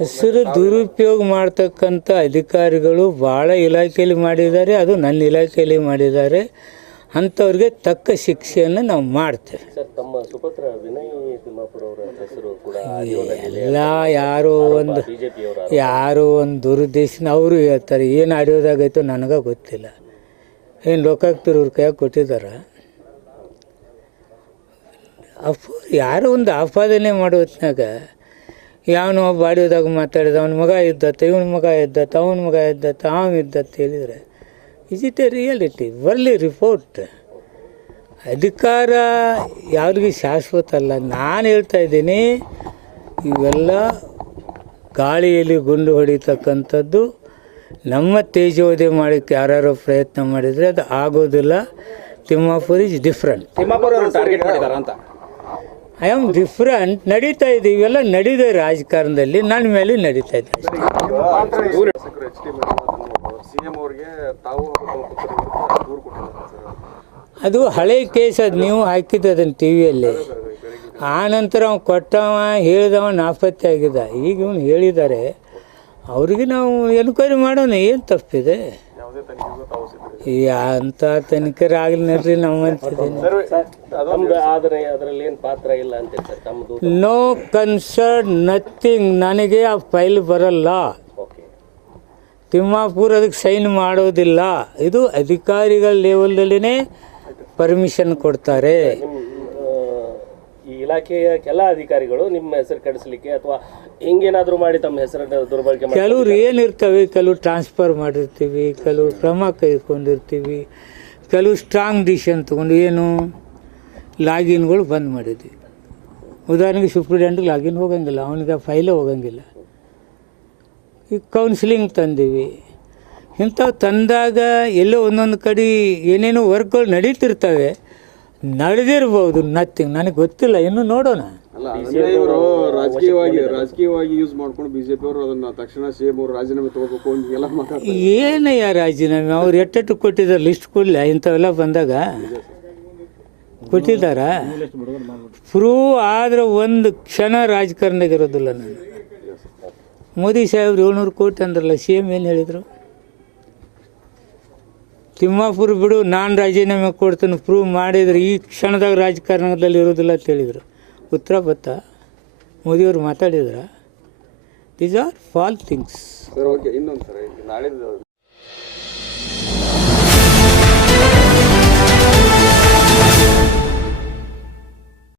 ಹೆಸರು ದುರುಪಯೋಗ ಮಾಡ್ತಕ್ಕಂಥ ಅಧಿಕಾರಿಗಳು ಭಾಳ ಇಲಾಖೆಯಲ್ಲಿ ಮಾಡಿದ್ದಾರೆ, ಅದು ನನ್ನ ಇಲಾಖೆಯಲ್ಲಿ ಮಾಡಿದ್ದಾರೆ. ಅಂಥವ್ರಿಗೆ ತಕ್ಕ ಶಿಕ್ಷೆಯನ್ನು ನಾವು ಮಾಡ್ತೇವೆ. ಎಲ್ಲ ಯಾರೋ ಒಂದು ದುರುದ್ದೇಶನ ಅವರು ಹೇಳ್ತಾರೆ. ಏನು ಆಡಿಯೋದಾಗೈತೋ ನನಗೆ ಗೊತ್ತಿಲ್ಲ. ಏನು ಲೋಕಾಯುಕ್ತರು ಇವ್ರ ಕೈಯಾಗ ಕೊಟ್ಟಿದ್ದಾರ? ಯಾರೋ ಒಂದು ಆಪಾದನೆ ಮಾಡೋ ಹೊತ್ನಾಗ ಯಾವನೋ ಒಬ್ಬ ಆಡಿಯೋದಾಗ ಮಾತಾಡಿದ ಅವನ ಮಗ ಇದ್ದತ್ತ, ಇವನ ಮಗ ಇದ್ದತ್ತ, ಅವನ ಮಗ ಇದ್ದತ್ತ, ಇದ್ದತ್ತ ಹೇಳಿದರೆ ಇಸ್ ಇಟ್ ಎ ರಿಯಾಲಿಟಿ? ಬರಲಿ ರಿಪೋರ್ಟ್. ಅಧಿಕಾರ ಯಾರಿಗೂ ಶಾಶ್ವತ ಅಲ್ಲ. ನಾನು ಹೇಳ್ತಾ ಇದ್ದೀನಿ, ಇವೆಲ್ಲ ಗಾಳಿಯಲ್ಲಿ ಗುಂಡು ಹೊಡಿತಕ್ಕಂಥದ್ದು. ನಮ್ಮ ತೇಜೋವಧೆ ಮಾಡೋಕ್ಕೆ ಯಾರ್ಯಾರೋ ಪ್ರಯತ್ನ ಮಾಡಿದರೆ ಅದು ಆಗೋದಿಲ್ಲ. Timmapur is different. I am different. ನಡೀತಾ ಇದೆ, ಇವೆಲ್ಲ ನಡೀದೆ ರಾಜಕಾರಣದಲ್ಲಿ, ನನ್ನ ಮೇಲೆ ನಡೀತಾ ಇದೆ. ಅದು ಹಳೆ ಕೇಸ್, ಅದು ನೀವು ಹಾಕಿದ್ದು ಅದನ್ನು ಟಿ ವಿಯಲ್ಲಿ. ಆ ನಂತರ ಅವ್ನು ಕೊಟ್ಟವ ಹೇಳಿದವ ನಾಪತ್ತೆ ಆಗಿದ್ದ. ಈಗ ಇವನು ಹೇಳಿದ್ದಾರೆ, ಅವ್ರಿಗೆ ನಾವು ಎನ್ಕ್ವೈರಿ ಮಾಡೋಣ, ಏನು ತಪ್ಪಿದೆ? ಅಂತ ತನಿಖರು ಆಗಲಿ ನಡ್ರಿ, ನಾವು ಅಂತಿದ್ದೀನಿ. No concern, nothing. ನನಗೆ ಆ ಫೈಲ್ ಬರಲ್ಲ. ತಿಮ್ಮಾಪುರ್ ಅದಕ್ಕೆ ಸೈನ್ ಮಾಡೋದಿಲ್ಲ. ಇದು ಅಧಿಕಾರಿಗಳ ಲೆವೆಲ್ದಲ್ಲಿನೇ ಪರ್ಮಿಷನ್ ಕೊಡ್ತಾರೆ. ಈ ಇಲಾಖೆಯ ಕೆಲ ಅಧಿಕಾರಿಗಳು ನಿಮ್ಮ ಹೆಸರು ಕೆಡಿಸಲಿಕ್ಕೆ ಅಥವಾ ಹಿಂಗೇನಾದರೂ ಮಾಡಿ ತಮ್ಮ ಹೆಸರನ್ನು ದುರ್ಬಳಕೆ ಮಾಡಿ, ಕೆಲವ್ರು ಏನಿರ್ತವೆ, ಕೆಲವು ಟ್ರಾನ್ಸ್ಫರ್ ಮಾಡಿರ್ತೀವಿ, ಕೆಲವು ಕ್ರಮ ಕೈಗೊಂಡಿರ್ತೀವಿ, ಕೆಲವು ಸ್ಟ್ರಾಂಗ್ ಡಿಸಿಷನ್ ತೊಗೊಂಡು ಏನು ಲಾಗಿನ್ಗಳು ಬಂದ್ ಮಾಡಿದ್ವಿ. ಉದಾಹರಣೆಗೆ ಸೂಪ್ರಿಡೆಂಟ್ಗೆ ಲಾಗಿನ್ ಹೋಗಂಗಿಲ್ಲ, ಅವನಿಗೆ ಫೈಲೇ ಹೋಗಂಗಿಲ್ಲ. ಈಗ ಕೌನ್ಸಿಲಿಂಗ್ ತಂದೀವಿ. ಇಂಥವು ತಂದಾಗ ಎಲ್ಲೋ ಒಂದೊಂದು ಕಡೆ ಏನೇನೋ ವರ್ಕ್ಗಳು ನಡೀತಿರ್ತವೆ, ನಡೆದಿರ್ಬೋದು. ನಥಿಂಗ್, ನನಗೆ ಗೊತ್ತಿಲ್ಲ, ಇನ್ನೂ ನೋಡೋಣ. ರಾಜಕೀಯವಾಗಿ ಯೂಸ್ ಮಾಡ್ಕೊಂಡು ಬಿಜೆಪಿ ಅವರು ಅದನ್ನ ತಕ್ಷಣ ಸಿಎಂ ಅವರು ರಾಜೀನಾಮೆ ತಗೋಬೇಕು ಅಂತೆಲ್ಲ ಮಾತಾಡ್ತಾರೆ. ಏನಯ್ಯ ರಾಜೀನಾಮೆ? ಅವ್ರು ಎಟ್ಟೆಟ್ಟು ಕೊಟ್ಟಿದ್ದಾರೆ ಲಿಸ್ಟ್ ಕೊಡಲಿ. ಇಂಥವೆಲ್ಲ ಬಂದಾಗ ಕೊಟ್ಟಿದ್ದಾರ? ಪ್ರೂವ್ ಆದ್ರೆ ಒಂದು ಕ್ಷಣ ರಾಜಕಾರಣದಾಗ ಇರೋದಿಲ್ಲ. ನಾನು ಮೋದಿ ಸಾಹೇಬ್ರು 700 ಕೋಟಿ ಅಂದ್ರಲ್ಲ, ಸಿ ಎಂ ಏನು ಹೇಳಿದರು? ತಿಮ್ಮಾಪುರ್ ಬಿಡು, ನಾನು ರಾಜೀನಾಮೆ ಕೊಡ್ತೀನಿ ಪ್ರೂವ್ ಮಾಡಿದರೆ ಈ ಕ್ಷಣದಾಗ ರಾಜಕಾರಣದಲ್ಲಿ ಇರೋದಿಲ್ಲ ಅಂತ ಹೇಳಿದರು. ಉತ್ತರ ಬತ್ತಾ? ಮೋದಿಯವರು ಮಾತಾಡಿದ್ರ? These are fall things. Sir, okay. ಇನ್ನೊಂದು ಸರ್, ನಾಳೆ